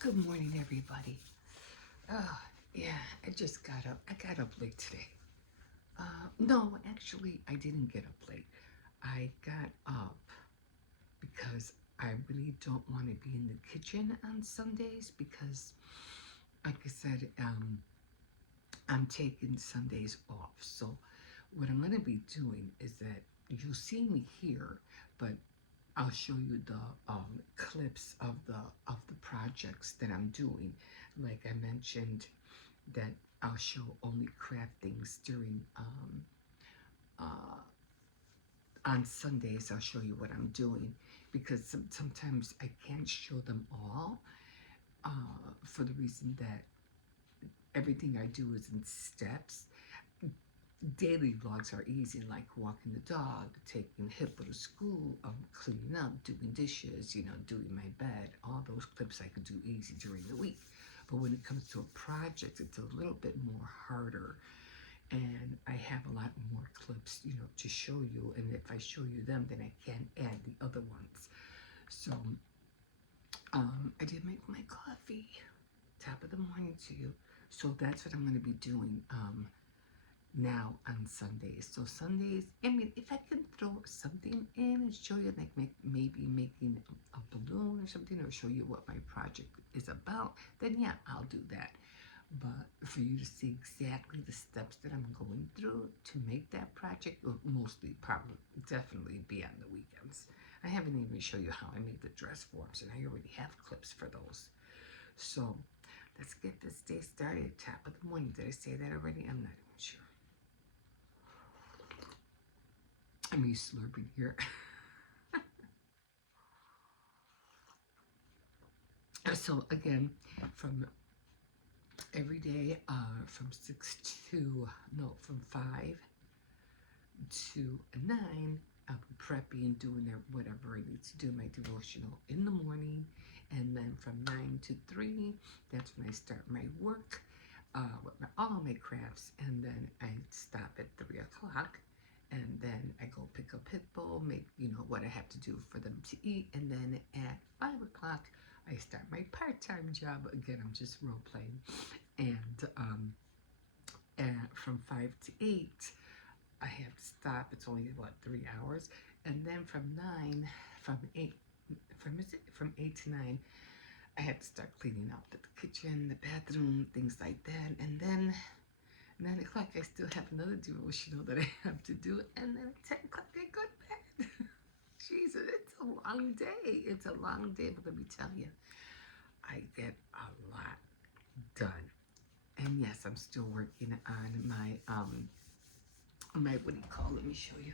Good morning, everybody. Oh, yeah, I just got up. I got up late today. No, actually, I didn't get up late. I got up because I really don't want to be in the kitchen on Sundays because, like I said, I'm taking Sundays off. So, what I'm going to be doing is that you see me here, but I'll show you the clips of the projects that I'm doing. Like I mentioned, that I'll show only craft things during uh, on Sundays. I'll show you what I'm doing because sometimes I can't show them all for the reason that everything I do is in steps. Daily vlogs are easy, like walking the dog, taking Hippo to school, cleaning up, doing dishes, doing my bed. All those clips I could do easy during the week. But when it comes to a project, it's a little bit more harder. And I have a lot more clips, to show you. And if I show you them, then I can add the other ones. So I did make my coffee. Top of the morning to you. So that's what I'm going to be doing. Now on Sundays. So Sundays, I mean, if I can throw something in and show you, like maybe making a balloon or something, or show you what my project is about, then yeah, I'll do that. But for you to see exactly the steps that I'm going through to make that project, will mostly, probably, definitely be on the weekends. I haven't even shown you how I made the dress forms, and I already have clips for those. So let's get this day started. Top of the morning. Did I say that already? I'm not even sure. I'm slurping here. So again, from every day, from 5 to 9, I'll be prepping and doing whatever I need to do, my devotional in the morning. And then from 9 to 3, that's when I start my work with all my crafts. And then I stop at 3 o'clock. And then I go pick up Pitbull, make, what I have to do for them to eat. And then at 5 o'clock, I start my part-time job. Again, I'm just role-playing. And from 5 to 8, I have to stop. It's only, 3 hours. And then from 8 to 9, I have to start cleaning out the kitchen, the bathroom, things like that. And then 9 o'clock, I still have another devotional that I have to do. And then at 10 o'clock, I go to bed. Jesus, it's a long day. It's a long day, but let me tell you, I get a lot done. And yes, I'm still working on my, what do you call it? Let me show you.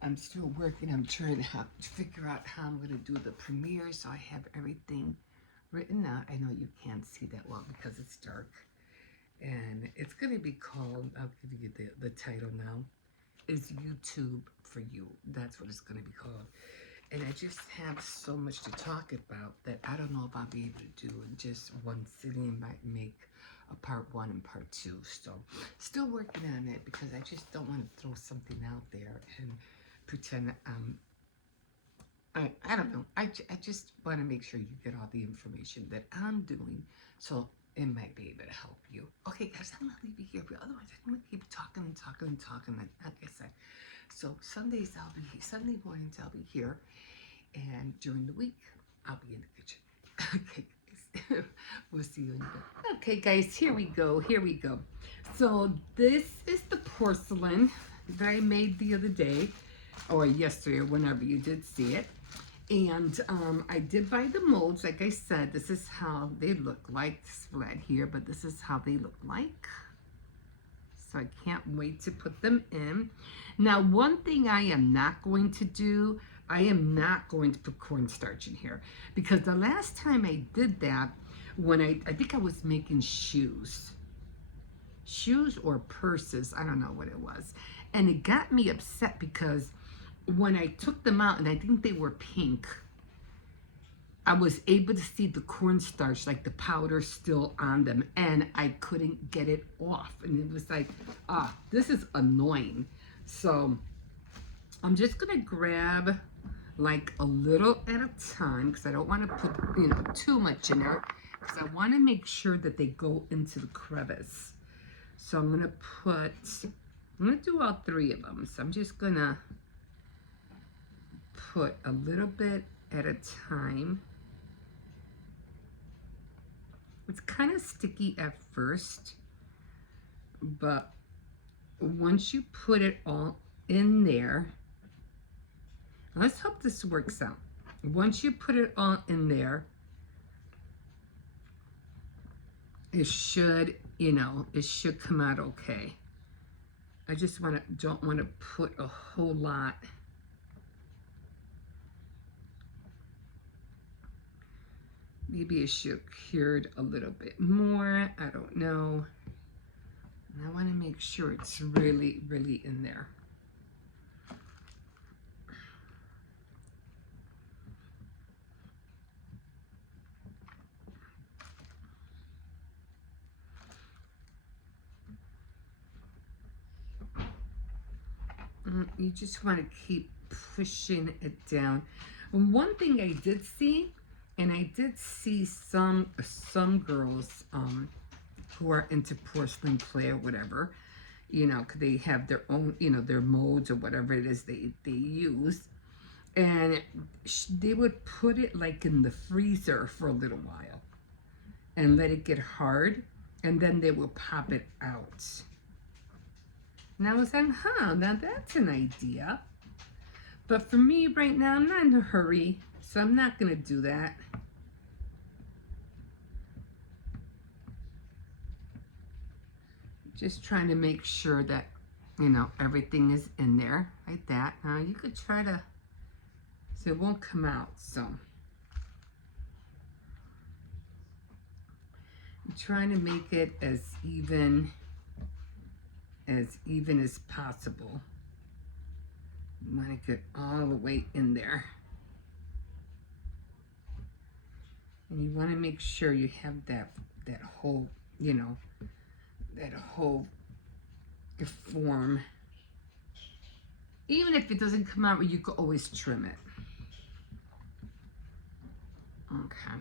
I'm still working. I'm trying to figure out how I'm going to do the premiere. So I have everything written out. I know you can't see that well because it's dark. And it's going to be called, I'll give you the title now, is YouTube for You. That's what it's going to be called. And I just have so much to talk about that I don't know if I'll be able to do in just one sitting. Might make a part 1 and part 2. So still working on it because I just don't want to throw something out there and pretend I don't know. I just want to make sure you get all the information that I'm doing, so it might be able to help you. Okay, guys, I'm gonna leave you here, but otherwise I'm gonna keep talking and talking and talking. Like I said, so Sunday mornings I'll be here, and during the week I'll be in the kitchen. Okay, guys, we'll see you in a bit. Okay, guys, here we go. So this is the porcelain that I made the other day, or yesterday, or whenever you did see it. And I did buy the molds. Like I said, this is how they look like. It's flat here, but this is how they look like. So I can't wait to put them in. Now, one thing I am not going to do, I am not going to put cornstarch in here. Because the last time I did that, when I think I was making shoes or purses, I don't know what it was. And it got me upset because when I took them out, and I think they were pink, I was able to see the cornstarch, like the powder still on them, and I couldn't get it off. And it was like, this is annoying. So I'm just gonna grab like a little at a time, because I don't want to put, you know, too much in there, because I want to make sure that they go into the crevice. So I'm going to do all 3 of them. So I'm just going to put a little bit at a time. It's kind of sticky at first, but once you put it all in there, let's hope this works out. Once you put it all in there, it should, you know, it should come out okay. I just don't want to put a whole lot. Maybe it should have cured a little bit more. I don't know. And I want to make sure it's really, really in there. You just want to keep pushing it down. And one thing I did see, and I did see some girls who are into porcelain clay or whatever, you know, because they have their own, you know, their molds or whatever it is they use, and they would put it like in the freezer for a little while and let it get hard, and then they will pop it out. And I was like, now that's an idea. But for me right now, I'm not in a hurry, so I'm not going to do that. Just trying to make sure that, you know, everything is in there like that. Now you could try to, so it won't come out, so. I'm trying to make it as even as possible. You want to get all the way in there. And you want to make sure you have that whole, you know, that whole form. Even if it doesn't come out, you can always trim it. Okay.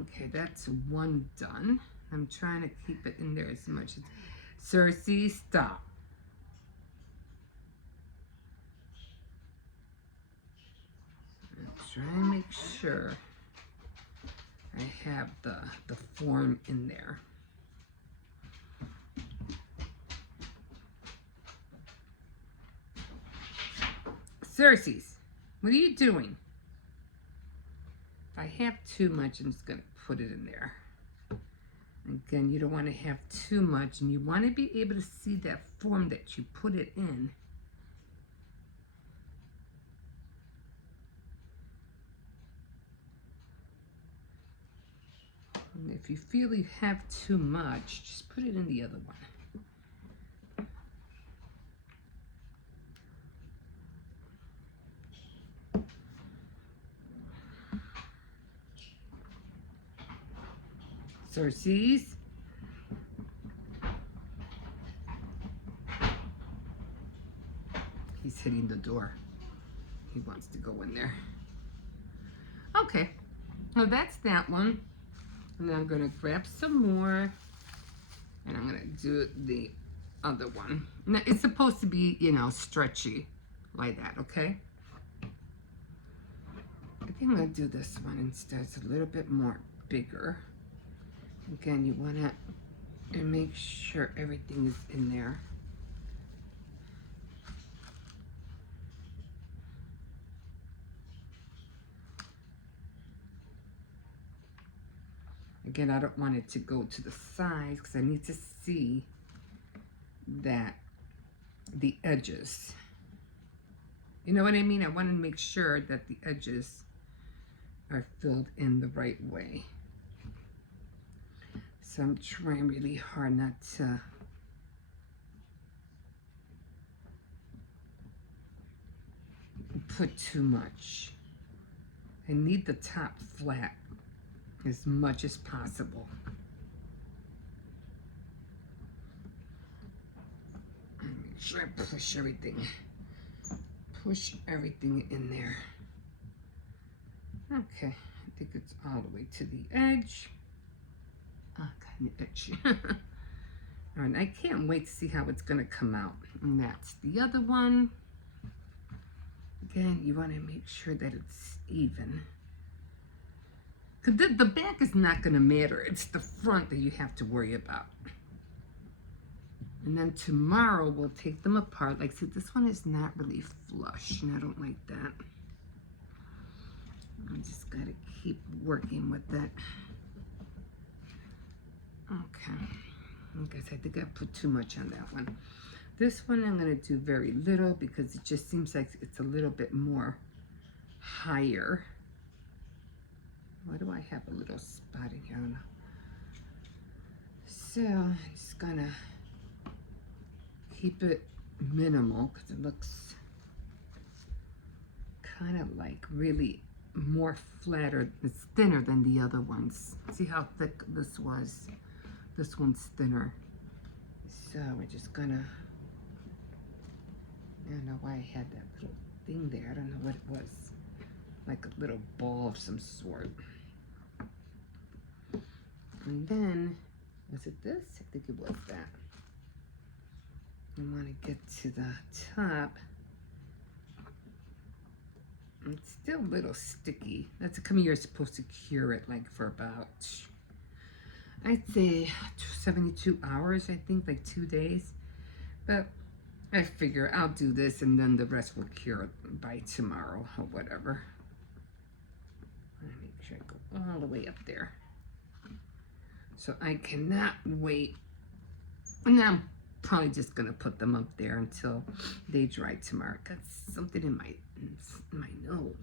Okay, that's one done. I'm trying to keep it in there as much as... Cersei, stop. I'm trying to make sure I have the form in there. Cersei, what are you doing? If I have too much, I'm just going to put it in there. Again, you don't want to have too much, and you want to be able to see that form that you put it in. And if you feel you have too much, just put it in the other one. Cersei. He's hitting the door. He wants to go in there. Okay, well that's that one. And then I'm going to grab some more, and I'm going to do the other one. Now, it's supposed to be, you know, stretchy like that, okay? I think I'm going to do this one instead. It's a little bit more bigger. Again, you want to make sure everything is in there. Again, I don't want it to go to the sides because I need to see that the edges, you know what I mean? I want to make sure that the edges are filled in the right way. So I'm trying really hard not to put too much. I need the top flat as much as possible. sure I push everything. Push everything in there. Okay, I think it's all the way to the edge. Oh, kind of itchy. All right, I can't wait to see how it's gonna come out. And that's the other one. Again, you want to make sure that it's even. Because the back is not going to matter. It's the front that you have to worry about. And then tomorrow we'll take them apart. Like, see, this one is not really flush, and I don't like that. I just got to keep working with that. Okay. I guess I think I put too much on that one. This one I'm going to do very little because it just seems like it's a little bit more higher. Why do I have a little spot in here? I don't know. So I'm just going to keep it minimal because it looks kind of like really more flatter. It's thinner than the other ones. See how thick this was? This one's thinner. So we're just going to... I don't know why I had that little thing there. I don't know what it was. Like a little ball of some sort. And then, was it this? I think it was that. I want to get to the top. It's still a little sticky. That's come you're supposed to cure it like for about, I'd say 72 hours, I think, like 2 days. But I figure I'll do this and then the rest will cure by tomorrow or whatever. Let me make sure I go all the way up there. So I cannot wait. And I'm probably just gonna put them up there until they dry tomorrow. Got something in my nose.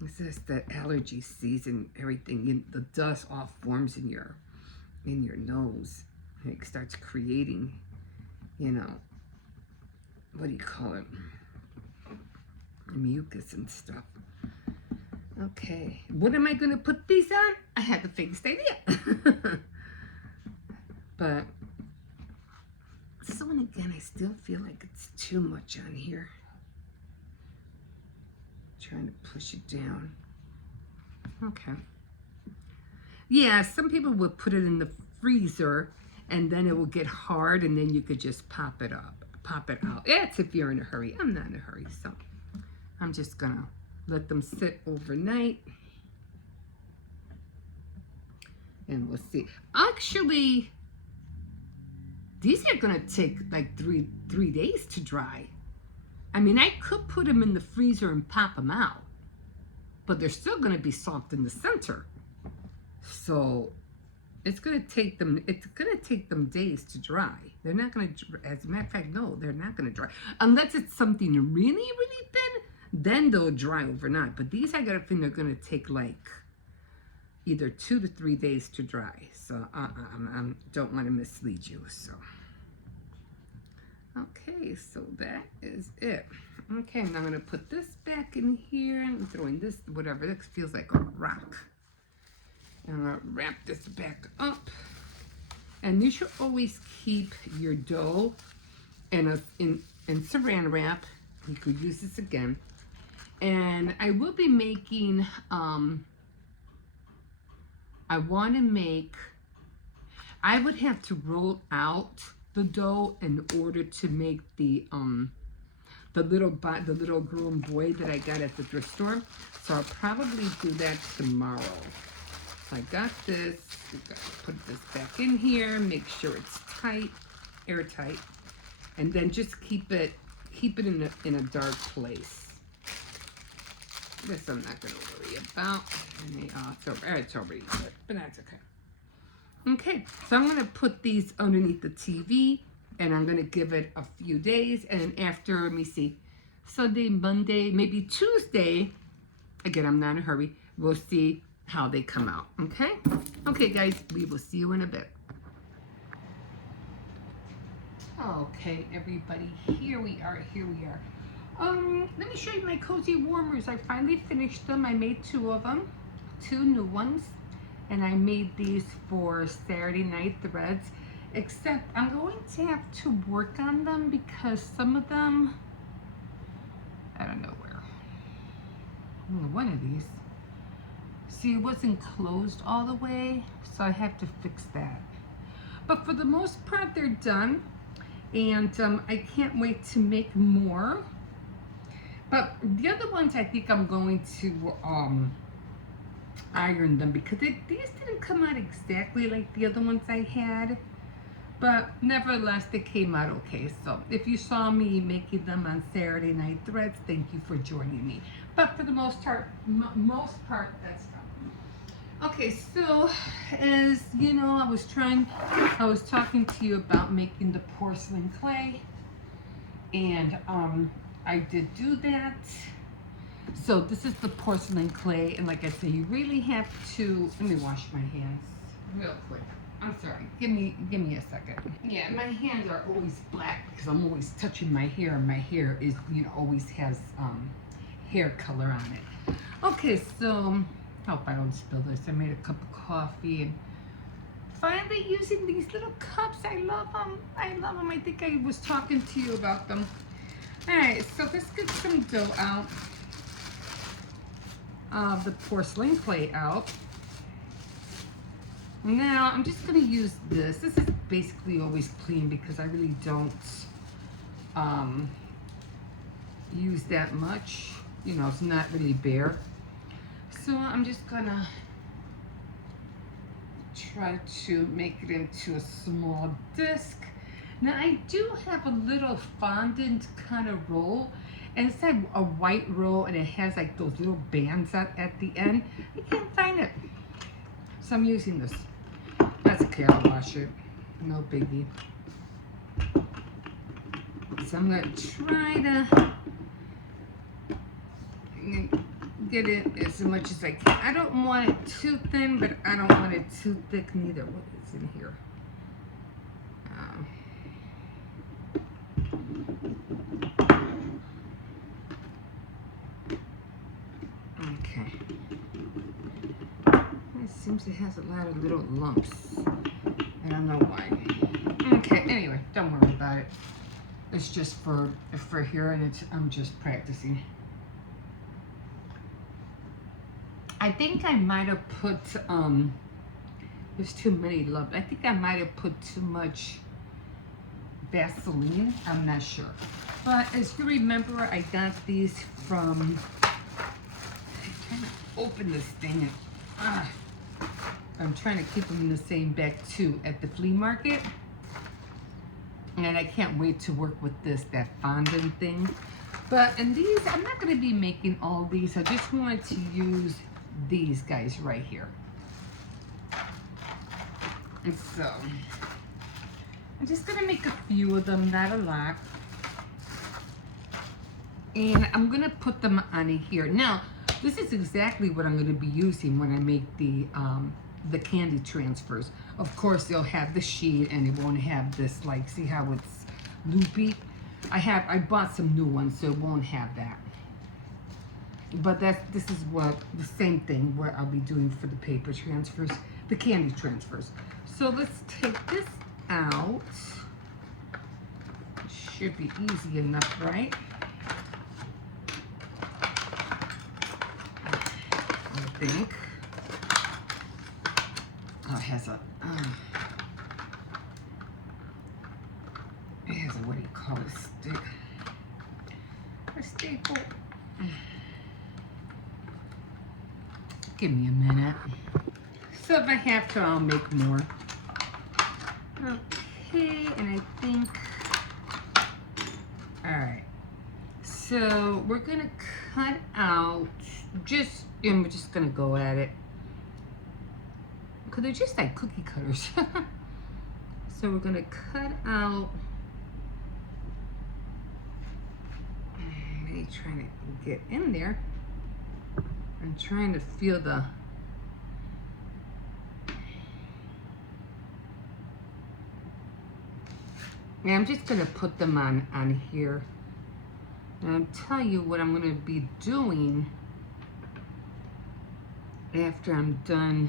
It's just the allergy season, everything. The dust all forms in your nose. And it starts creating, you know, what do you call it? Mucus and stuff. Okay, what am I gonna put these on? I had the biggest idea. But so and again, I still feel like it's too much on here. Trying to push it down. Okay. Yeah, some people would put it in the freezer and then it will get hard and then you could just pop it out. That's if you're in a hurry. I'm not in a hurry, so I'm just gonna let them sit overnight. And we'll see. Actually, these are gonna take like three days to dry. I mean, I could put them in the freezer and pop them out, but they're still gonna be soft in the center. So it's gonna take them days to dry. They're not gonna, as a matter of fact, no, they're not gonna dry. Unless it's something really, really thin, then they'll dry overnight. But these, I gotta think they're gonna take like either 2 to 3 days to dry. So I don't want to mislead you. So okay, so that is it. Okay, now I'm gonna put this back in here and throwing this, whatever. This feels like a rock. And I'm gonna wrap this back up. And you should always keep your dough in saran wrap. You could use this again. And I will be making, I would have to roll out the dough in order to make the little girl and boy that I got at the thrift store. So I'll probably do that tomorrow. So I got this. Put this back in here. Make sure it's tight, airtight, and then just keep it in a dark place. This I'm not going to worry about. It's already good, but that's okay. Okay, so I'm going to put these underneath the TV, and I'm going to give it a few days, and after, let me see, Sunday, Monday, maybe Tuesday, again, I'm not in a hurry, we'll see how they come out, okay? Okay, guys, we will see you in a bit. Okay, everybody, here we are. Let me show you my cozy warmers. I finally finished them. I made 2 of them, 2 new ones, and I made these for Saturday night, the reds. Except I'm going to have to work on them because some of them, I don't know where. One of these. See, it wasn't closed all the way, so I have to fix that. But for the most part, they're done. And I can't wait to make more. But the other ones, I think I'm going to iron them because these didn't come out exactly like the other ones I had. But nevertheless, they came out okay. So if you saw me making them on Saturday Night Threads, thank you for joining me. But for the most part, that's done. Okay, so as you know, I was talking to you about making the porcelain clay, and I did do that. So this is the porcelain clay, and like I say, you really have to. Let me wash my hands real quick. I'm sorry. Give me a second. Yeah, my hands are always black because I'm always touching my hair, and my hair is, always has hair color on it. Okay, so hope I don't spill this. I made a cup of coffee and finally using these little cups. I love them. I think I was talking to you about them. All right, so let's get some dough out. The porcelain clay out. Now I'm just gonna use this. This is basically always clean because I really don't use that much. It's not really bare. So I'm just gonna try to make it into a small disc. Now I do have a little fondant kind of roll, and it's like a white roll, and it has like those little bands at the end. I can't find it, so I'm using this. That's okay, I'll wash it. No biggie. So I'm gonna try to get it as much as I can. I don't want it too thin, but I don't want it too thick neither. What is in here? Okay. It seems it has a lot of little lumps. I don't know why. Okay, anyway, don't worry about it. It's just for here, and I'm just practicing. I think I might have put there's too many lumps. I think I might have put too much Vaseline. I'm not sure. But as you remember, I got these from, I'm trying to open this thing, and I'm trying to keep them in the same bag too at the flea market. And I can't wait to work with that fondant thing. But in these, I'm not going to be making all these. I just wanted to use these guys right here. And so I'm just going to make a few of them, not a lot. And I'm going to put them on here. Now, this is exactly what I'm going to be using when I make the candy transfers. Of course, they'll have the sheet, and it won't have this, like, see how it's loopy? I bought some new ones, so it won't have that. But this is what the same thing what I'll be doing for the paper transfers, the candy transfers. So let's take this out. It should be easy enough, right? I think. Oh, it has a what do you call it? Stick. A staple. Give me a minute. So if I have to, I'll make more. Okay, and I think, all right. So we're gonna cut out and we're just gonna go at it. Because they're just like cookie cutters. So we're gonna cut out, maybe trying to get in there. I'm trying to feel the, and I'm just gonna put them on here. And I'll tell you what I'm gonna be doing after I'm done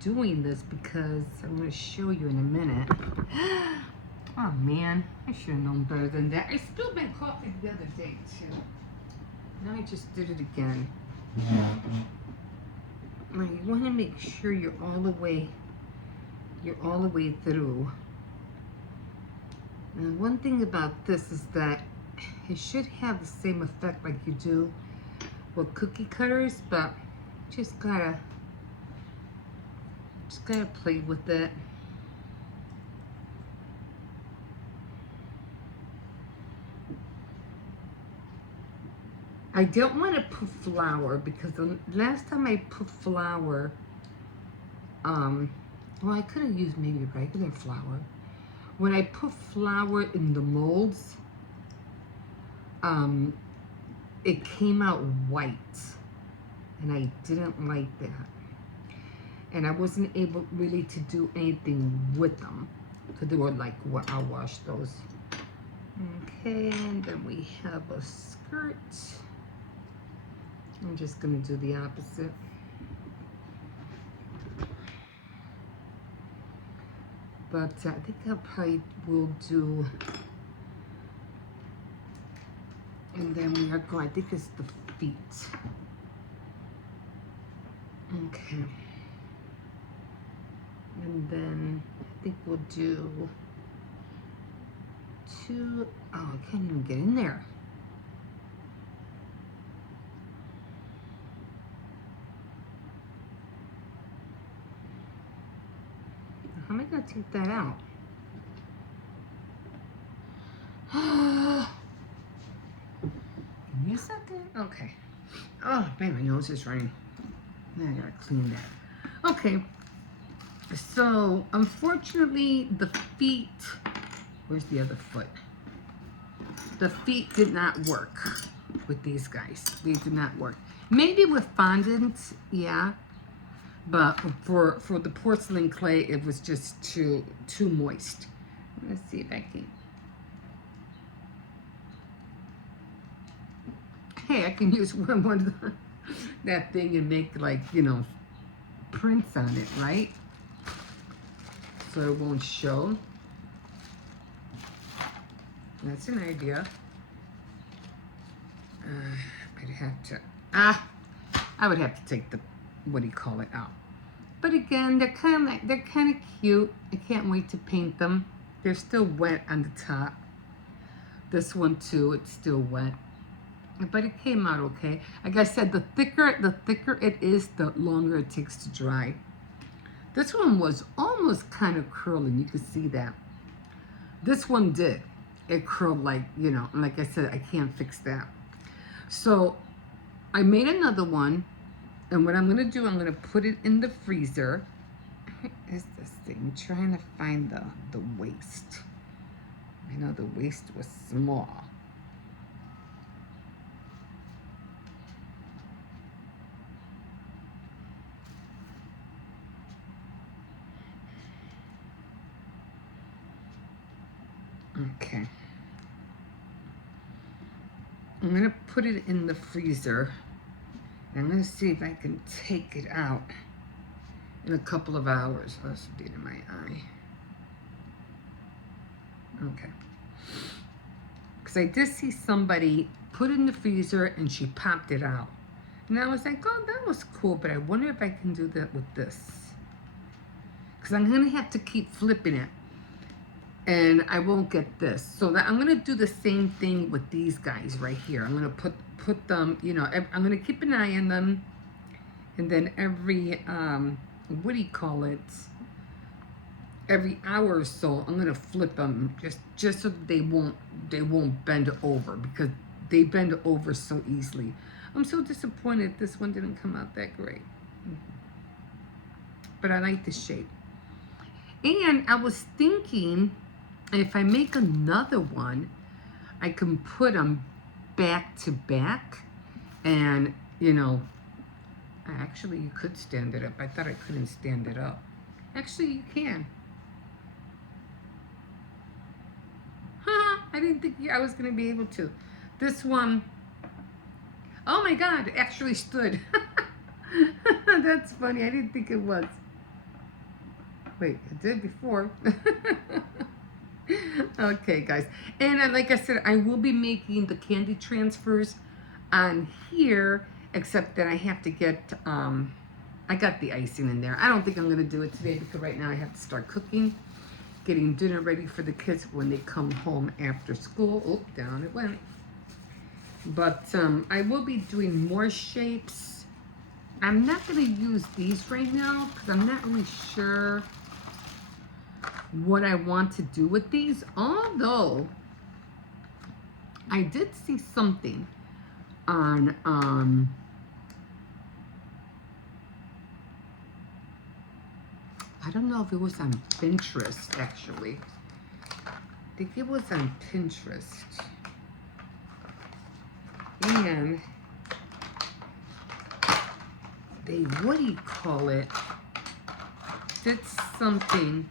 doing this because I'm going to show you in a minute. Oh man, I should have known better than that. I spilled my coffee the other day too. Now I just did it again. Now you want to make sure you're all the way through. And one thing about this is that it should have the same effect like you do with cookie cutters, but just gotta play with it. I don't want to put flour because the last time I put flour, well, I could have used maybe regular flour. When I put flour in the molds, it came out white, and I didn't like that. And I wasn't able really to do anything with them because they were like, well, I'll wash those. Okay, and then we have a skirt. I'm just going to do the opposite. But I think I probably will do, and then we are going, I think it's the feet. Okay. And then I think we'll do two, oh, I can't even get in there. How am I going to take that out? Give me a second. Okay. Oh, man, my nose is running. Now I got to clean that. Okay. So, unfortunately, the feet, where's the other foot? The feet did not work with these guys. They did not work. Maybe with fondant, yeah. But for the porcelain clay, it was just too moist. Let's see if I can. Hey, I can use one of that thing and make, like, you know, prints on it, right? So it won't show. That's an idea. I'd have to, I would have to take the, what do you call it, out. But again, they're kind of cute. I can't wait to paint them. They're still wet on the top. This one too, it's still wet. But it came out okay. Like I said, the thicker it is, the longer it takes to dry. This one was almost kind of curling. You could see that. This one did. It curled like, you know, like I said, I can't fix that. So I made another one. And what I'm going to do, I'm going to put it in the freezer. What is this thing? I'm trying to find the waist. I know the waist was small. Okay. I'm going to put it in the freezer. I'm going to see if I can take it out in a couple of hours. Oh, this would be in my eye. Okay. Because I did see somebody put it in the freezer and she popped it out. And I was like, oh, that was cool, but I wonder if I can do that with this. Because I'm going to have to keep flipping it. And I won't get this. So that I'm going to do the same thing with these guys right here. I'm going to put them, you know, I'm going to keep an eye on them. And then every, what do you call it? Every hour or so, I'm going to flip them just so that they won't bend over, because they bend over so easily. I'm so disappointed this one didn't come out that great. But I like the shape. And I was thinking, if I make another one, I can put them back to back, and, you know, actually you could stand it up. I thought I couldn't stand it up. Actually, you can. I didn't think I was going to be able to. This one, oh my God, it actually stood. That's funny. I didn't think it was. Wait, it did before. Okay, guys. And like I said, I will be making the candy transfers on here, except that I have to get, I got the icing in there. I don't think I'm going to do it today because right now I have to start cooking, getting dinner ready for the kids when they come home after school. Oh, down it went. But I will be doing more shapes. I'm not going to use these right now because I'm not really sure what I want to do with these, although I did see something on I don't know if it was on Pinterest, actually. I think it was on Pinterest. And they, what do you call it, did something.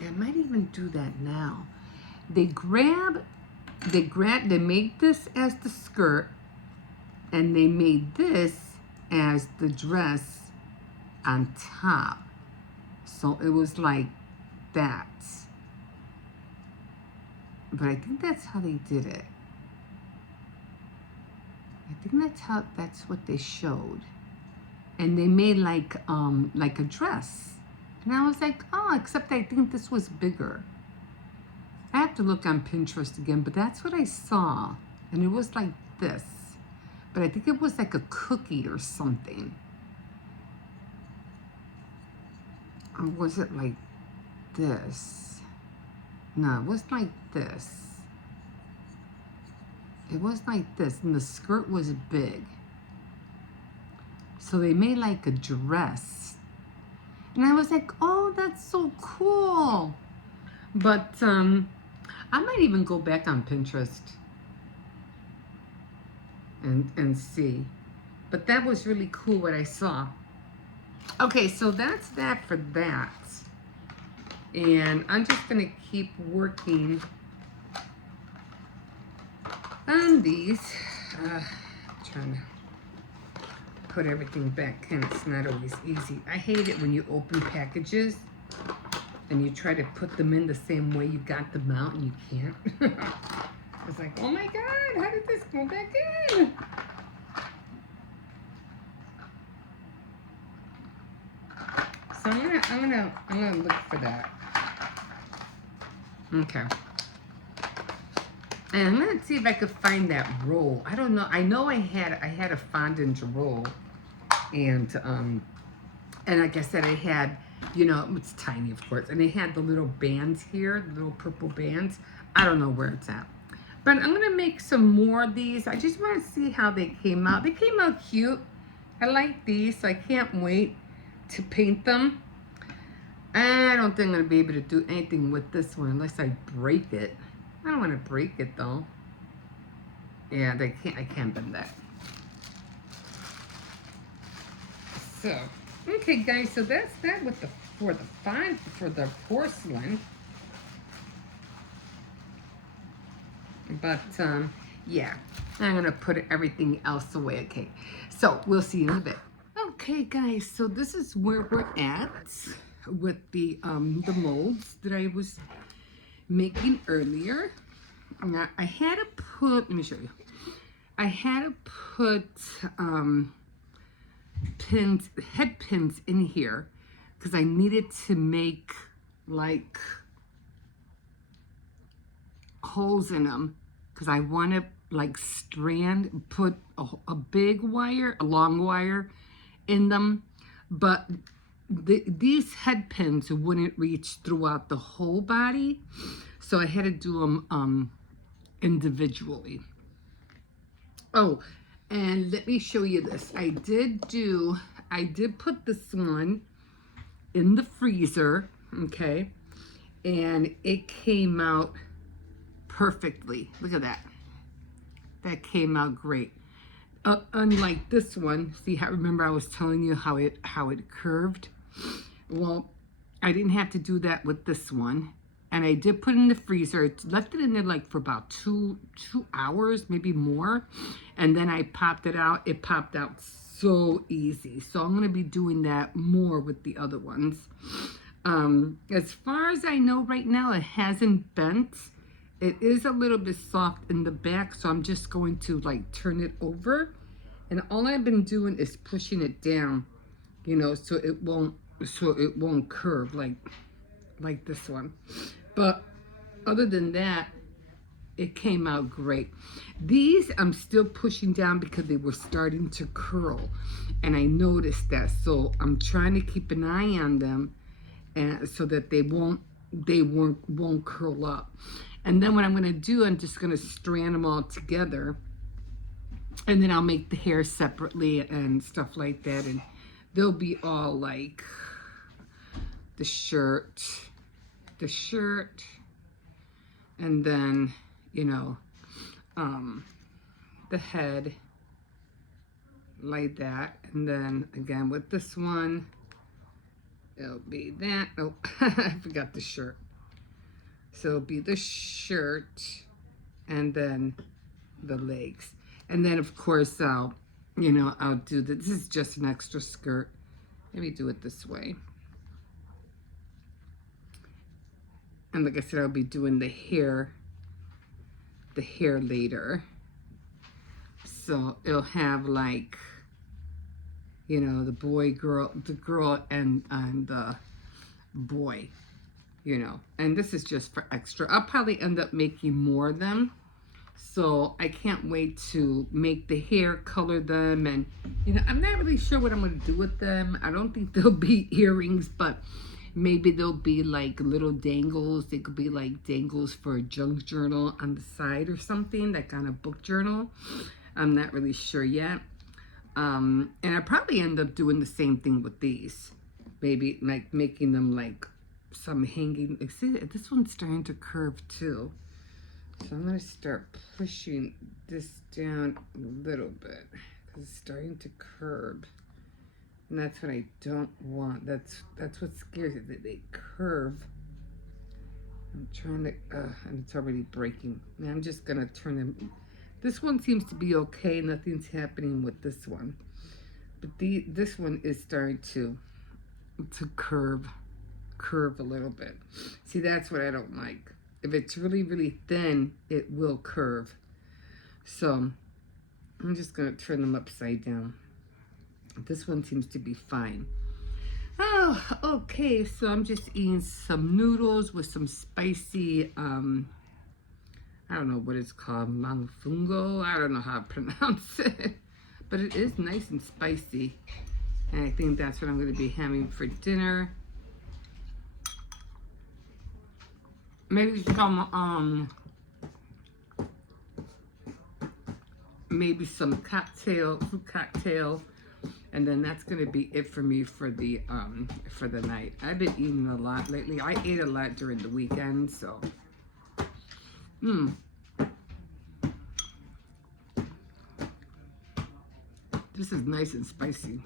I might even do that now. They made this as the skirt, and they made this as the dress on top. So it was like that. But I think that's how they did it. I think that's what they showed. And they made like a dress. And I was like, oh, except I think this was bigger. I have to look on Pinterest again, but that's what I saw. And it was like this. But I think it was like a cookie or something. Or was it like this? No, it was like this. It was like this, and the skirt was big. So they made like a dress. And I was like, oh, that's so cool. But I might even go back on Pinterest and see. But that was really cool what I saw. Okay, so that's that for that. And I'm just going to keep working on these. Trying to put everything back, and it's not always easy. I hate it when you open packages and you try to put them in the same way you got them out and you can't. It's like, oh my God, how did this go back in? So I'm gonna look for that. Okay. And I'm gonna see if I could find that roll. I don't know. I know I had a fondant roll, and like I said, I had, you know, it's tiny, of course, and they had the little bands here, the little purple bands. I don't know where it's at, but I'm gonna make some more of these. I just want to see how they came out. They came out cute. I like these, so I can't wait to paint them. I don't think I'm gonna be able to do anything with this one unless I break it. I don't want to break it though. Yeah, I can't bend that. So, okay guys, so that's that with for the porcelain. But yeah, I'm gonna put everything else away. Okay, so we'll see you in a bit. Okay guys, so this is where we're at with the molds that I was making earlier. Now I had to put, let me show you. I had to put head pins in here because I needed to make like holes in them because I want to like put a big wire, a long wire in them, but these head pins wouldn't reach throughout the whole body, so I had to do them individually. Oh, and let me show you this. I did put this one in the freezer, okay, and it came out perfectly. Look at that. That came out great. Unlike this one, see how, remember I was telling you how it curved? Well, I didn't have to do that with this one. And I did put it in the freezer. Left it in there like for about two hours, maybe more. And then I popped it out. It popped out so easy. So I'm going to be doing that more with the other ones. As far as I know right now, it hasn't bent. It is a little bit soft in the back, so I'm just going to like turn it over. And all I've been doing is pushing it down, you know, so it won't curve like this one. But other than that, it came out great. These I'm still pushing down because they were starting to curl, and I noticed that. So I'm trying to keep an eye on them, and so that they won't curl up. And then what I'm gonna do, I'm just gonna strand them all together, and then I'll make the hair separately and stuff like that, and they'll be all like the shirt, and then, you know, the head like that. And then again with this one, it'll be that. Oh, I forgot the shirt. So it'll be the shirt and then the legs. And then of course I'll do this is just an extra skirt. Maybe do it this way. And like I said, I'll be doing the hair later. So it'll have like, you know, the girl and the boy, you know. And this is just for extra. I'll probably end up making more of them. So I can't wait to make the hair, color them, and, you know, I'm not really sure what I'm going to do with them. I don't think they'll be earrings, but maybe they'll be like little dangles. They could be like dangles for a junk journal on the side or something, like on a book journal. I'm not really sure yet. And I probably end up doing the same thing with these. Maybe like making them like some hanging. See, this one's starting to curve too. So I'm going to start pushing this down a little bit because it's starting to curve. And that's what I don't want. That's what scares me, that they curve. I'm trying to, and it's already breaking. Now I'm just going to turn them. This one seems to be okay. Nothing's happening with this one. But this one is starting to curve a little bit. See, that's what I don't like. If it's really, really thin, it will curve. So I'm just going to turn them upside down. This one seems to be fine. Oh, okay. So I'm just eating some noodles with some spicy, I don't know what it's called, manfungo. I don't know how to pronounce it. But it is nice and spicy. And I think that's what I'm going to be having for dinner. Maybe some fruit cocktail, and then that's gonna be it for me for the night. I've been eating a lot lately. I ate a lot during the weekend, so this is nice and spicy.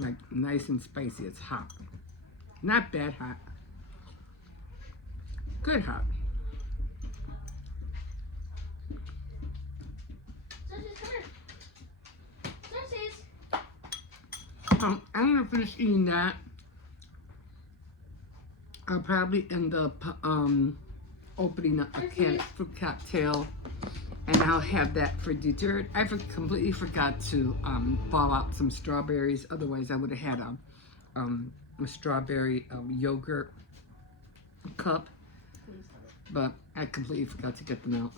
Like nice and spicy. It's hot. Not bad hot. Good hot. I'm gonna finish eating that. I'll probably end up opening up a can of fruit cocktail, and I'll have that for dessert. I completely forgot to thaw out some strawberries. Otherwise, I would have had a strawberry yogurt cup. But I completely forgot to get them out.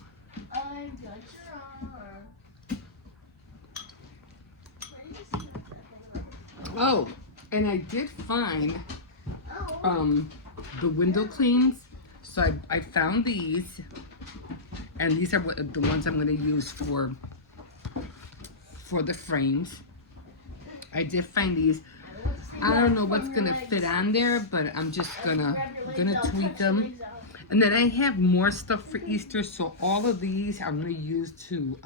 Oh, and I did find the window cleans. So I found these, and these are the ones I'm going to use for the frames. I did find these. I don't know what's going to fit on there, but I'm just gonna tweak them. And then I have more stuff for Easter, so all of these I'm going to use to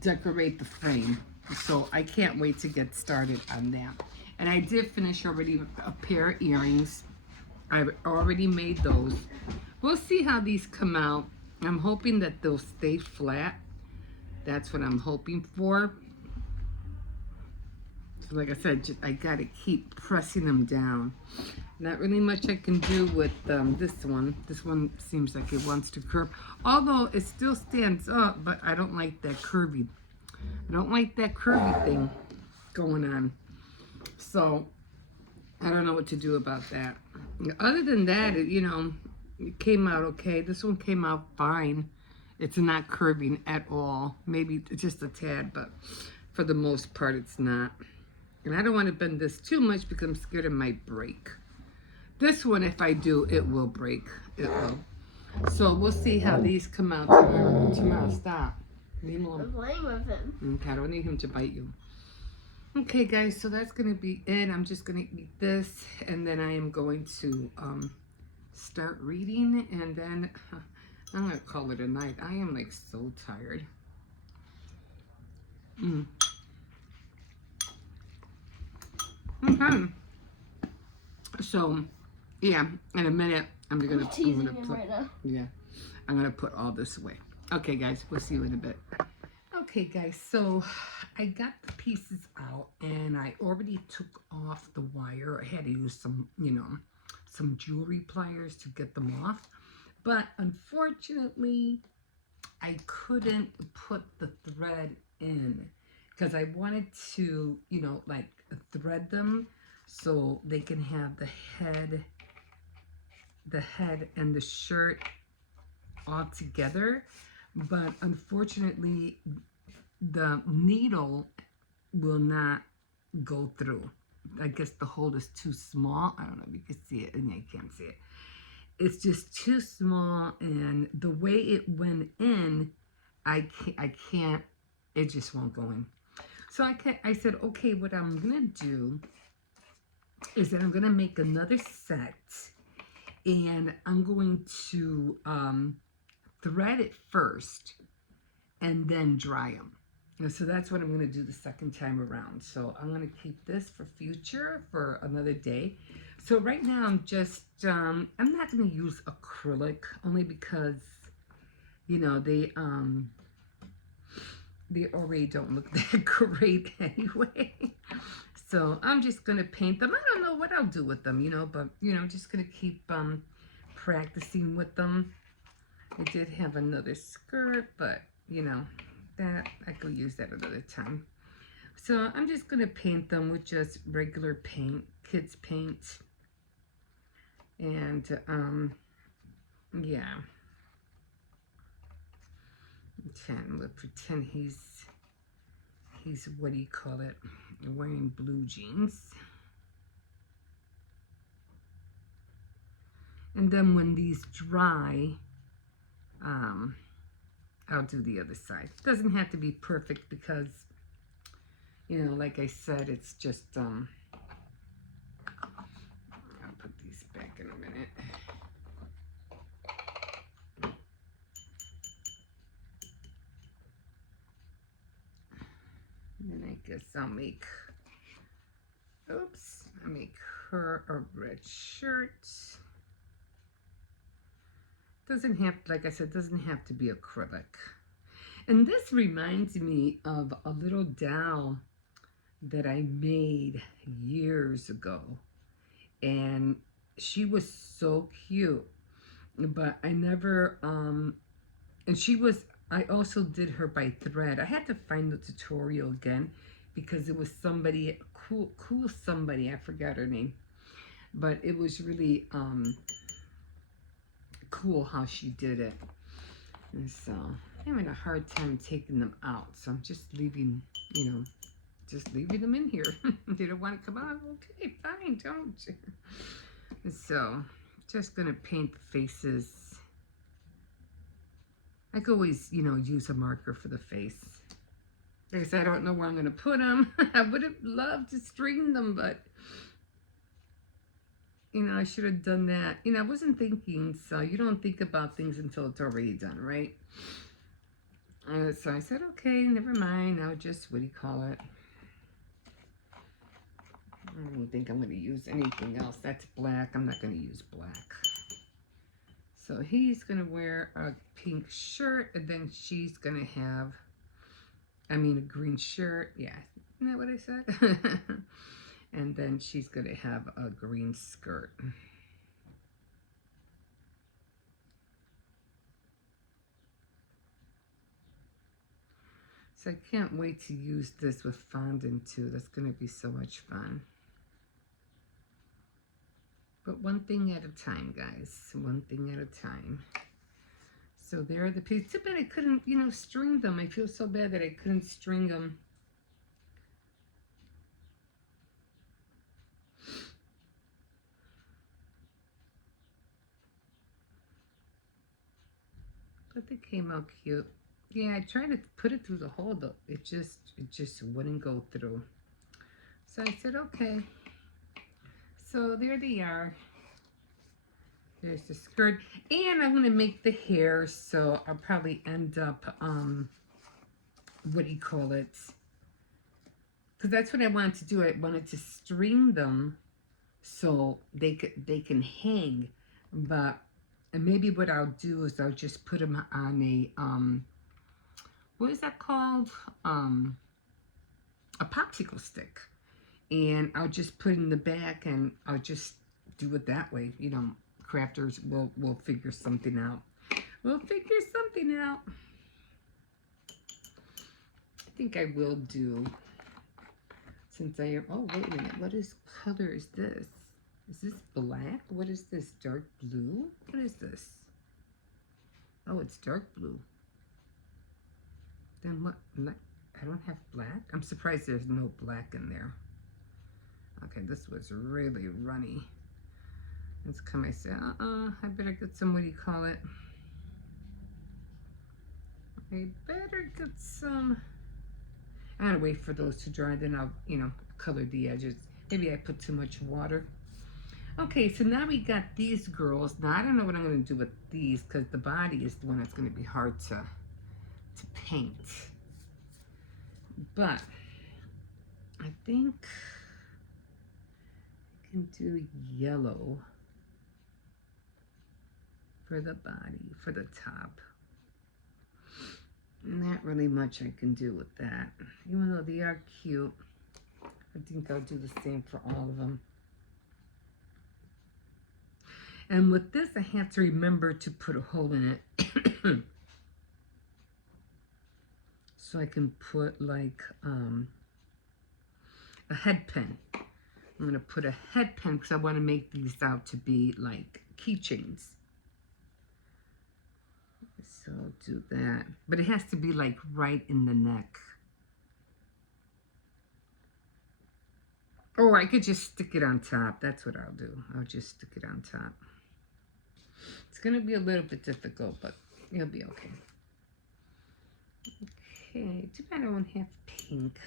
decorate the frame. So I can't wait to get started on that. And I did finish already a pair of earrings. I've already made those. We'll see how these come out. I'm hoping that they'll stay flat. That's what I'm hoping for. So like I said, I got to keep pressing them down. Not really much I can do with this one. This one seems like it wants to curve. Although it still stands up, but I don't like that curvy. I don't like that curvy thing going on. So I don't know what to do about that. Other than that, it came out okay. This one came out fine. It's not curving at all. Maybe just a tad, but for the most part, it's not. And I don't want to bend this too much because I'm scared it might break. This one, if I do, it will break. It will. So we'll see how these come out tomorrow. Tomorrow, stop. Leave him alone. I'm playing with him. Okay, I don't need him to bite you. Okay, guys, so that's going to be it. I'm just going to eat this, and then I am going to start reading, and then I'm going to call it a night. I am, like, so tired. Okay. So, yeah, in a minute, I'm gonna put, yeah, I'm gonna put all this away. Okay, guys, we'll see you in a bit. Okay, guys, so I got the pieces out, and I already took off the wire. I had to use some, some jewelry pliers to get them off, but unfortunately, I couldn't put the thread in because I wanted to, like thread them so they can have the head and the shirt all together. But unfortunately, the needle will not go through. I guess the hole is too small. I don't know if you can see it, and you can't see it. It's just too small, and the way it went in, I can't, it just won't go in. So I said, okay, what I'm gonna do is that I'm gonna make another set, and I'm going to thread it first and then dry them. And so that's what I'm going to do the second time around. So I'm going to keep this for future, for another day. So right now I'm just, I'm not going to use acrylic, only because, they already don't look that great anyway. So I'm just going to paint them. I don't know what I'll do with them, but, I'm just going to keep practicing with them. I did have another skirt, but, that I could use that another time. So I'm just going to paint them with just regular paint, kids paint. And, yeah. I'm going to pretend he's, what do you call it, wearing blue jeans. And then when these dry, I'll do the other side. It doesn't have to be perfect because, like I said, it's just, I'll put these back in a minute. And I guess I'll make, I'll make her a red shirt. Doesn't have, like I said, doesn't have to be acrylic. And this reminds me of a little doll that I made years ago. And she was so cute. But I never, and she was, I also did her by thread. I had to find the tutorial again because it was somebody, cool somebody, I forgot her name. But it was really, cool how she did it. And so I'm having a hard time taking them out, so I'm just leaving, just leaving them in here. They don't want to come out. Okay, fine, don't. And so just gonna paint the faces. I could always, use a marker for the face. Like I said, I don't know where I'm gonna put them. I would have loved to string them, but I should have done that. I wasn't thinking, so you don't think about things until it's already done, right? So I said, okay, never mind. I'll just, what do you call it? I don't think I'm going to use anything else. That's black. I'm not going to use black. So he's going to wear a pink shirt, and then she's going to have, a green shirt. Yeah, isn't that what I said? And then she's going to have a green skirt. So I can't wait to use this with fondant too. That's going to be so much fun. But one thing at a time, guys. One thing at a time. So there are the pieces. Too bad I couldn't, string them. I feel so bad that I couldn't string them. But they came out cute. Yeah, I tried to put it through the hole though. It just wouldn't go through. So I said, okay. So there they are. There's the skirt. And I'm going to make the hair, so I'll probably end up, what do you call it? Because that's what I wanted to do. I wanted to string them so they can hang. But maybe what I'll do is I'll just put them on a, what is that called? A popsicle stick. And I'll just put in the back and I'll just do it that way. Crafters will figure something out. We'll figure something out. I think I will do, since I am, oh, wait a minute. What color is this? Is this black? What is this? Dark blue? What is this? Oh, it's dark blue. Then what? I don't have black? I'm surprised there's no black in there. Okay, this was really runny. It's come, I say, I better get some, what do you call it? I better get some. I gotta wait for those to dry, then I'll, color the edges. Maybe I put too much water. Okay, so now we got these girls. Now I don't know what I'm gonna do with these because the body is the one that's gonna be hard to paint. But I think I can do yellow for the body, for the top. Not really much I can do with that. Even though they are cute, I think I'll do the same for all of them. And with this, I have to remember to put a hole in it. So I can put like a head pin. I'm going to put a head pin because I want to make these out to be like keychains. So I'll do that. But it has to be like right in the neck. Or I could just stick it on top. That's what I'll do. I'll just stick it on top. It's going to be a little bit difficult, but it'll be okay. Okay, too bad I don't have pink.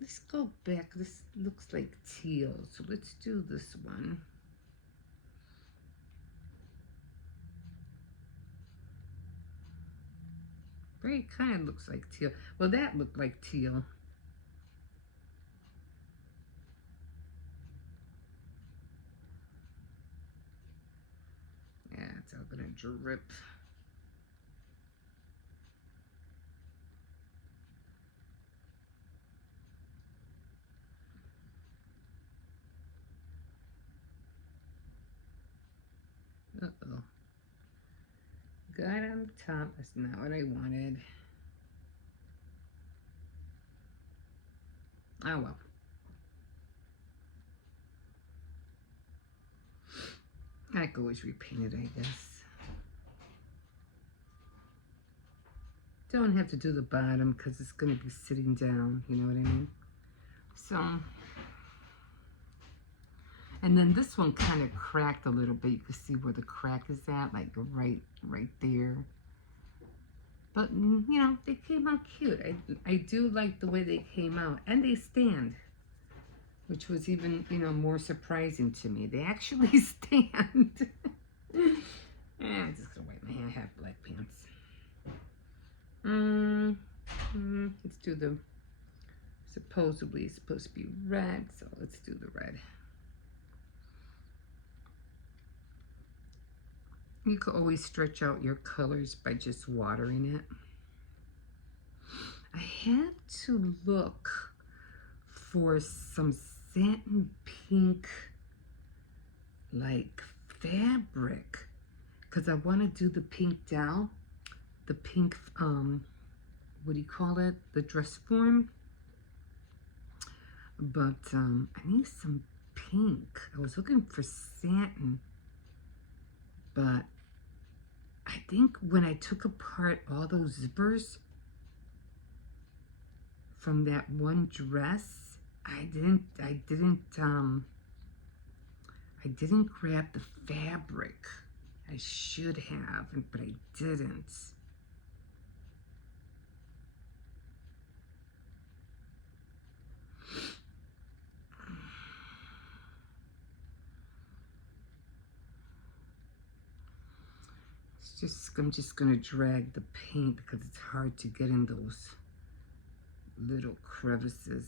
Let's go back. This looks like teal, so let's do this one. Very kind of looks like teal. Well, that looked like teal. Yeah, it's all gonna drip. Uh-oh. Got on the top. That's not what I wanted. Oh well. I could always repaint it, I guess. Don't have to do the bottom because it's going to be sitting down, you know what I mean? So, and then this one kind of cracked a little bit. You can see where the crack is at, like right there. But, they came out cute. I do like the way they came out. And they stand, which was even, more surprising to me. They actually stand. I'm just going to wipe my hand. I have black pants. Let's do the, supposedly it's supposed to be red, so let's do the red. You could always stretch out your colors by just watering it. I had to look for some satin pink like fabric because I want to do the pink dowel, the pink what do you call it, the dress form, but I need some pink. I was looking for satin, but I think when I took apart all those zippers from that one dress, I didn't grab the fabric. I should have, but I didn't. I'm just gonna drag the paint because it's hard to get in those little crevices.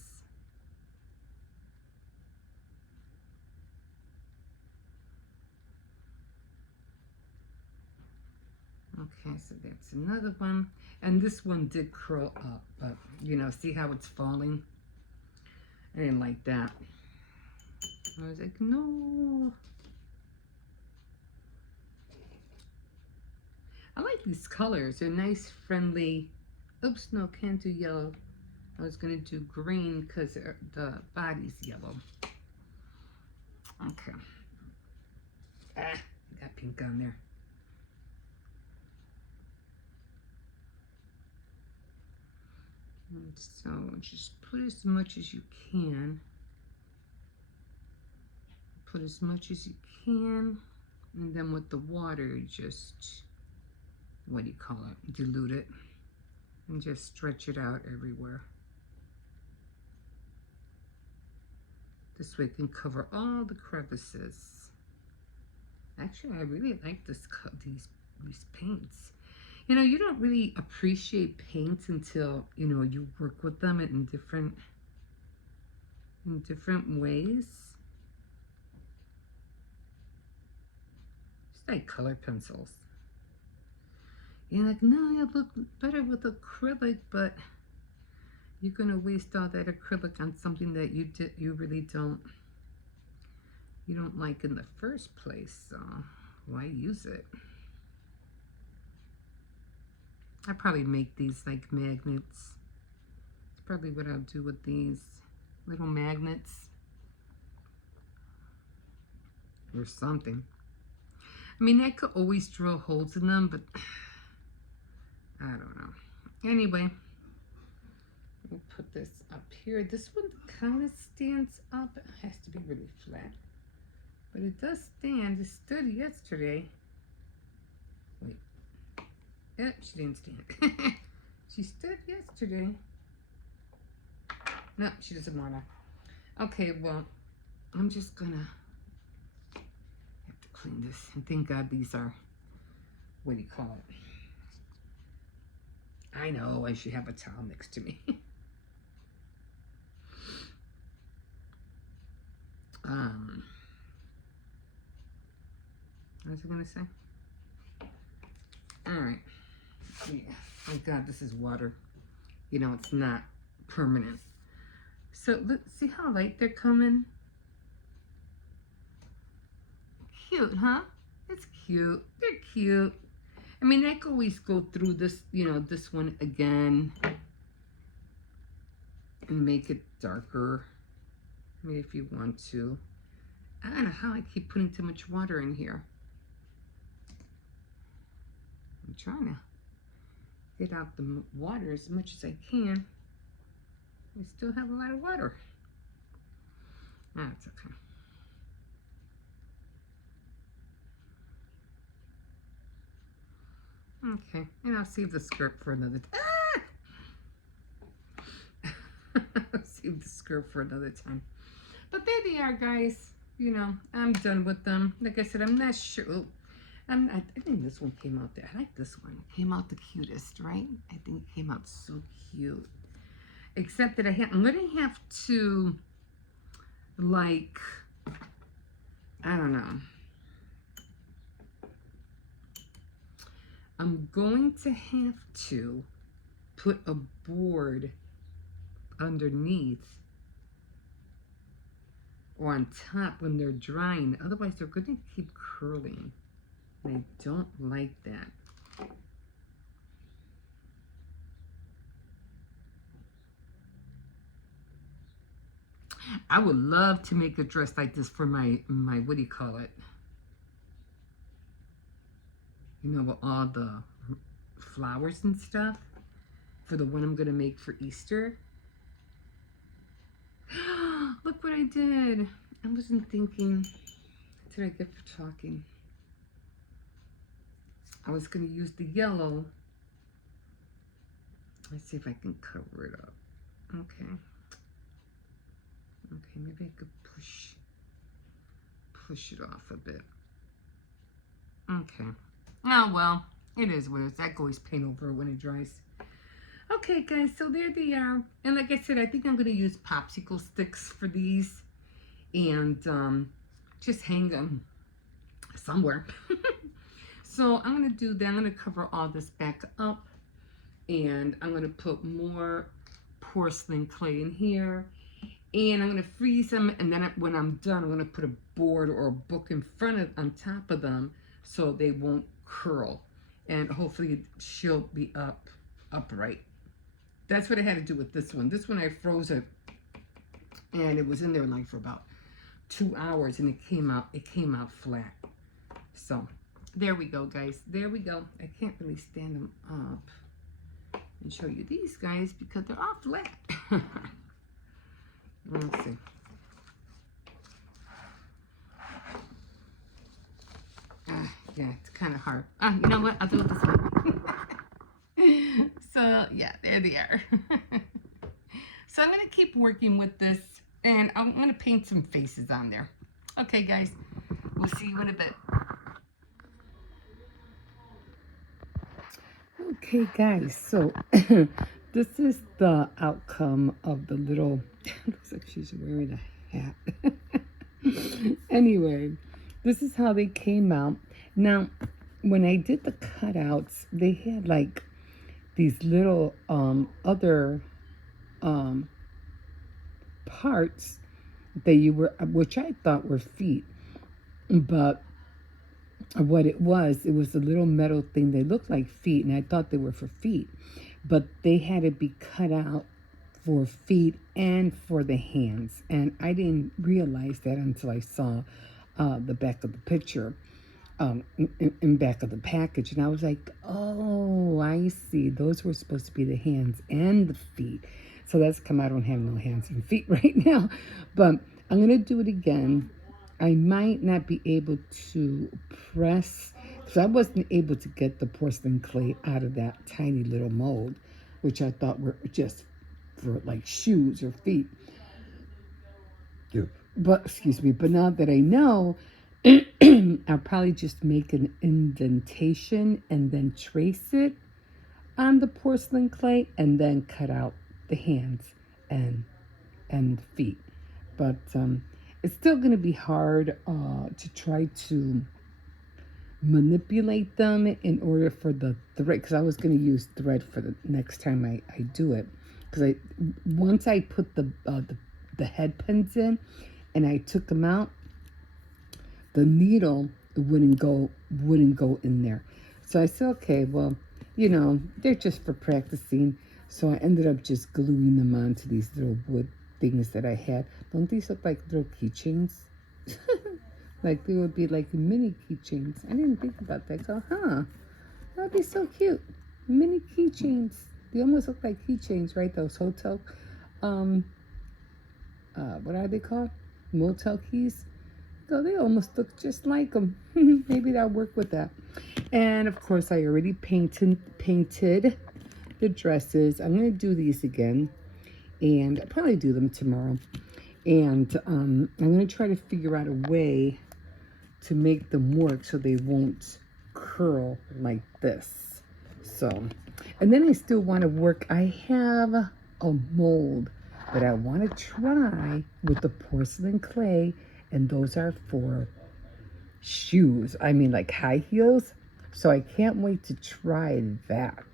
Okay, so that's another one. And this one did curl up, but you know, see how it's falling? I didn't like that. I was like, no. I like these colors. They're nice, friendly. Oops, no, can't do yellow. I was going to do green because the body's yellow. Okay. I got pink on there. And so just put as much as you can. Put as much as you can. And then with the water, just, what do you call it? Dilute it. And just stretch it out everywhere. This way it can cover all the crevices. Actually, I really like these paints. You know, you don't really appreciate paints until, you know, you work with them in different ways. It's like color pencils. You're like, no, you look better with acrylic, but you're gonna waste all that acrylic on something that you really don't like in the first place. So why use it? I probably make these like magnets. That's probably what I'll do with these little magnets or something. I mean, I could always drill holes in them, but I don't know. Anyway, we'll put this up here. This one kind of stands up. It has to be really flat, but it does stand. It stood yesterday. Wait. Yep, she didn't stand. She stood yesterday. No, she doesn't want to. Okay, well, I'm just gonna have to clean this. And thank God these are, what do you call it? I know, I should have a towel next to me. What was I gonna say? All right. Yeah. Oh God, this is water. You know, it's not permanent. So look, see how light they're coming? Cute, huh? It's cute. They're cute. I mean, I could always go through this, you know, this one again and make it darker. I mean, if you want to. I don't know how I keep putting too much water in here. I'm trying to get out the water as much as I can. I still have a lot of water. That's okay. Okay, and I'll save the skirt for another time. I'll save the skirt for another time. But there they are, guys. You know, I'm done with them. Like I said, I'm not sure. Oh, I think this one came out there. I like this one. It came out the cutest, right? I think it came out so cute. Except that I'm going to have to, like, I don't know. I'm going to have to put a board underneath or on top when they're drying. Otherwise, they're going to keep curling. And I don't like that. I would love to make a dress like this for my what do you call it? You know, with all the flowers and stuff. For the one I'm going to make for Easter. Look what I did. I wasn't thinking. What did I get for talking? I was going to use the yellow. Let's see if I can cover it up. Okay. Okay, maybe I could push it off a bit. Okay. Oh, well, it is what it is. I can always paint over it when it dries. Okay, guys, so there they are. And like I said, I think I'm going to use popsicle sticks for these. And just hang them somewhere. So I'm going to do that. I'm going to cover all this back up. And I'm going to put more porcelain clay in here. And I'm going to freeze them. And then when I'm done, I'm going to put a board or a book in front of, on top of them so they won't curl. And hopefully she'll be upright. That's what I had to do with this one. This one I froze it. And it was in there like for about 2 hours. And it came out flat. So there we go, guys. There we go. I can't really stand them up and show you these guys because they're all flat. Let's see. Yeah, it's kind of hard. You know what? I'll do it this way. So, yeah, there they are. So I'm going to keep working with this, and I'm going to paint some faces on there. Okay, guys. We'll see you in a bit. Okay, guys. So this is the outcome of the little... Looks like she's wearing a hat. Anyway, this is how they came out. Now, when I did the cutouts, they had like these little other parts that which I thought were feet, but what it was a little metal thing. They looked like feet, and I thought they were for feet, but they had to be cut out for feet and for the hands, and I didn't realize that until I saw the back of the picture, in back of the package, and I was like, oh, I see. Those were supposed to be the hands and the feet. So that's come. I don't have no hands and feet right now, but I'm gonna do it again. I might not be able to press, because I wasn't able to get the porcelain clay out of that tiny little mold, which I thought were just for like shoes or feet. But excuse me, but now that I know, I'll probably just make an indentation and then trace it on the porcelain clay and then cut out the hands and the feet. But it's still going to be hard to try to manipulate them in order for the thread, because I was going to use thread for the next time I do it, because once I put the head pins in and I took them out, the needle wouldn't go in there. So I said, okay, well, you know, they're just for practicing. So I ended up just gluing them onto these little wood things that I had. Don't these look like little keychains? Like they would be like mini keychains. I didn't think about that. Go, that'd be so cute. Mini keychains. They almost look like keychains, right? Those hotel, what are they called? Motel keys. So they almost look just like them. Maybe that'll work with that. And of course, I already painted the dresses. I'm going to do these again, and I'll probably do them tomorrow. And I'm going to try to figure out a way to make them work so they won't curl like this. So, and then I still want to work. I have a mold that I want to try with the porcelain clay, and those are for shoes. I mean, like high heels. So I can't wait to try that.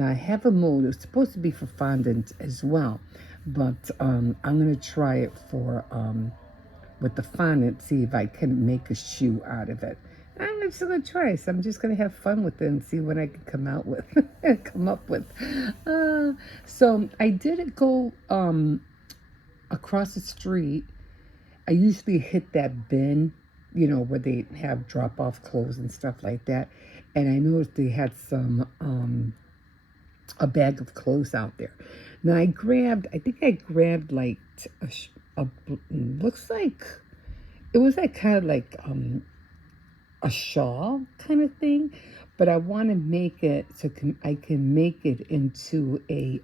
Now I have a mold. It's supposed to be for fondant as well, but I'm gonna try it for with the fondant. See if I can make a shoe out of it. I'm just gonna try. So I'm just gonna have fun with it and see what I can come out with, come up with. So I did go across the street. I usually hit that bin, you know, where they have drop off clothes and stuff like that. And I noticed they had some a bag of clothes out there. Now I think I grabbed like a looks like it was like kind of like a shawl kind of thing, but I want to make it so I can make it into a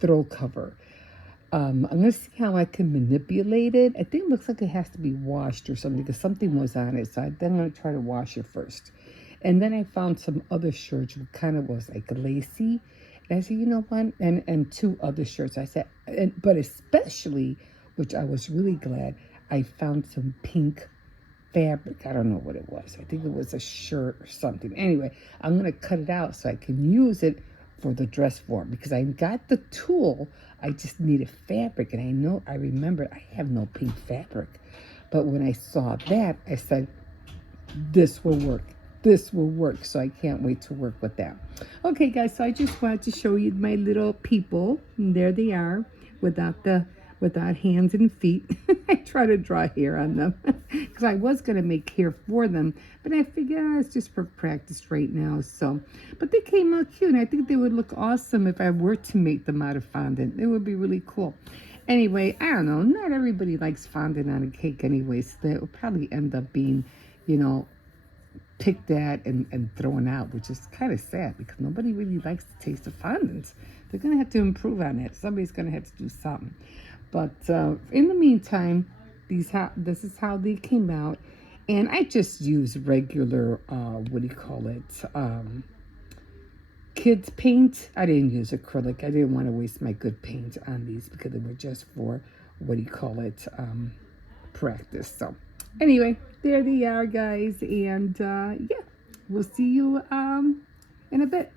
throw cover. I'm gonna see how I can manipulate it. I think it looks like it has to be washed or something because something was on it. So then I'm gonna try to wash it first. And then I found some other shirts which kind of was like lacy. And I said, you know what? And two other shirts. I said, but especially, which I was really glad, I found some pink fabric. I don't know what it was. I think it was a shirt or something. Anyway, I'm gonna cut it out so I can use it for the dress form because I got the tool. I just needed fabric, and I remembered I have no pink fabric. But when I saw that, I said, this will work. This will work. So I can't wait to work with that. Okay, guys, so I just wanted to show you my little people. And there they are without hands and feet. I try to draw hair on them because I was going to make hair for them, but I figured it's just for practice right now. So, but they came out cute, and I think they would look awesome if I were to make them out of fondant. It would be really cool. Anyway, I don't know. Not everybody likes fondant on a cake anyway, so that will probably end up being, you know, picked at and thrown out, which is kind of sad because nobody really likes the taste of fondant. They're going to have to improve on that. Somebody's going to have to do something. But in the meantime, this is how they came out. And I just use regular, kids paint. I didn't use acrylic. I didn't want to waste my good paint on these because they were just for, practice. So anyway, there they are, guys. And yeah, we'll see you in a bit.